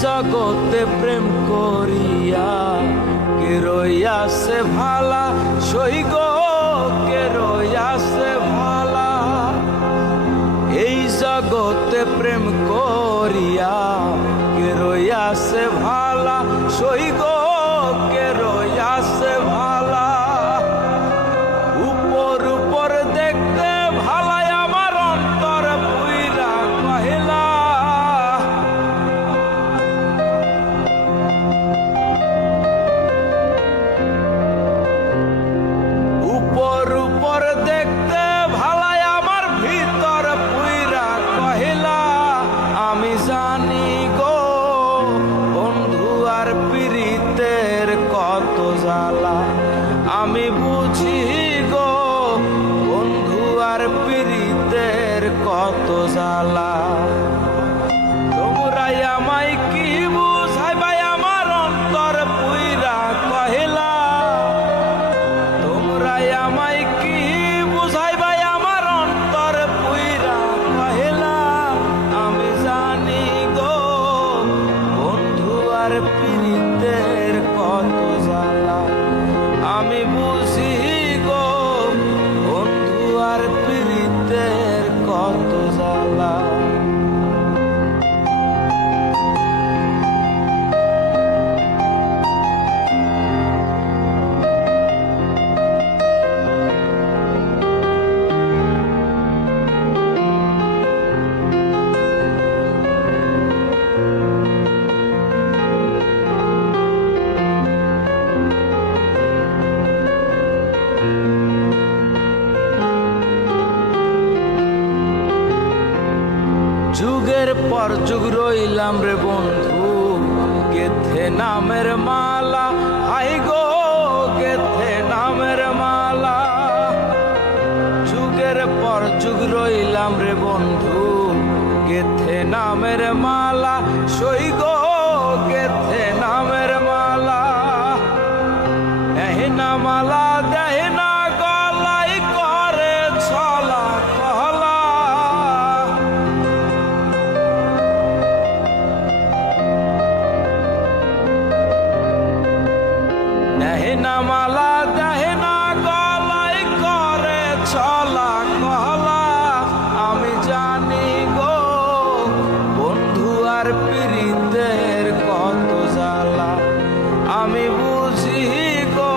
জগতে প্রেম করিয়া কে রইয়াছে ভালা, সইগ কে রইয়াছে ভালা। এই জগতে প্রেম করিয়া কে রইয়াছে ভালা, সইগ কে রইয়াছে ভালা। উপর উপর দেখতে ভালাই আমার অন্তর পুইরা কহিলা। উপর উপর দেখতে ভালাই আমার ভিতর পুইরা কহিলা। আমি জানি গো বন্ধু আর পীড়িতের কত জ্বালা, আমি বুঝি গো বন্ধু আর পীড়িতের কত জ্বালা। তোমরাই আমায় কি বুঝাইবাই আমার অন্তর পুইরা কহিলা। তোমরাই আমায় কি বুঝাইবাই আমার অন্তর পুইরা কহিলা। আমি জানি গো বন্ধু আর পীড়িতের কত জ্বালা, আমি বুঝি গো বন্ধু আর পীড়িতের কত জ্বালা। যুগের পর যুগ রইলাম রে বন্ধু গেথে নামের মালা, হাই গো গেথে নামের মালা। যুগের পর যুগ রইলাম রে বন্ধু গেথে নামের মালা, সই গো গেথে নামের মালা। এহিনা মালা দেহিনা গলাই করে ছলা কহলা। দেহিনা মালা দেহিনা গলাই করে ছলা কহলা। আমি জানি গো বন্ধু আর পীড়িতের কত জ্বালা, আমি বুঝি গো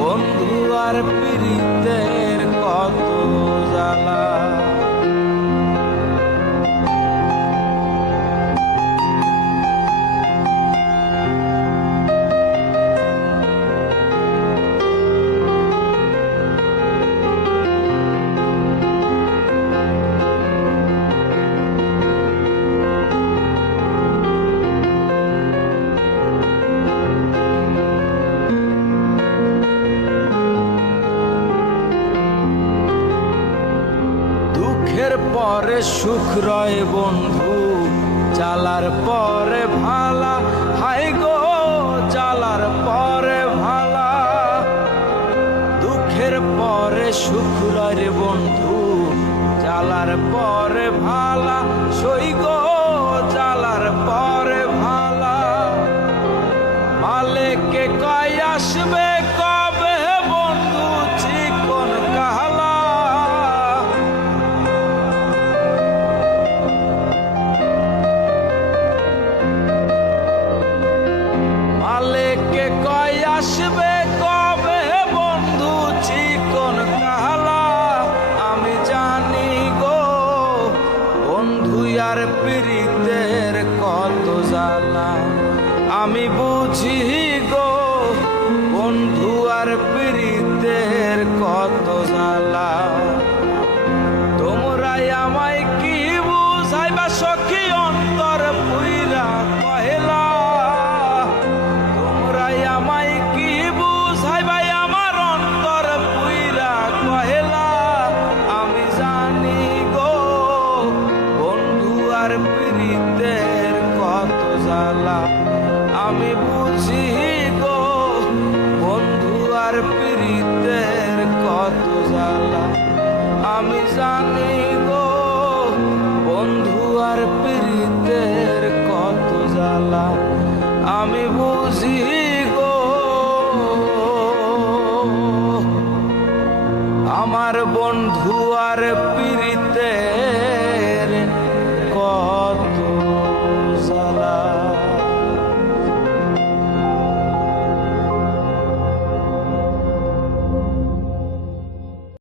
বন্ধু আর পীড়িতের কত জ্বালা। দুঃখের পরে সুখ রয় বন্ধু, জ্বালার পরে ভালা, হাই গো জ্বালার পরে ভালা। দুঃখের পরে সুখ রয় রে বন্ধু, জ্বালার পরে ভালা, সই গো জ্বালার পরে ভালা। মালেকে কয় আসবে কবে বন্ধু চিকন কালা। মালেকে কয় আসবে কবে বন্ধু চিকন কালা। আমি জানি গো বন্ধু আর পীড়িতের কত জ্বালা, আমি বুঝি গো বন্ধু আর পীড়িতের কত জ্বালা। তোমরাই আমায় কি বুঝাইবা সখী অন্তর পুইরা কহিলা। তোমরাই আমায় কি বুঝাইবাই আমার অন্তর পুইরা কহিলা। আমি জানি গো বন্ধু আর পীড়িতের কত জ্বালা, আমি বুঝি গো বন্ধু আর পীড়িতের কত জ্বালা। আমি জানি গো বন্ধু আর পীড়িতের কত জ্বালা। জ্বালা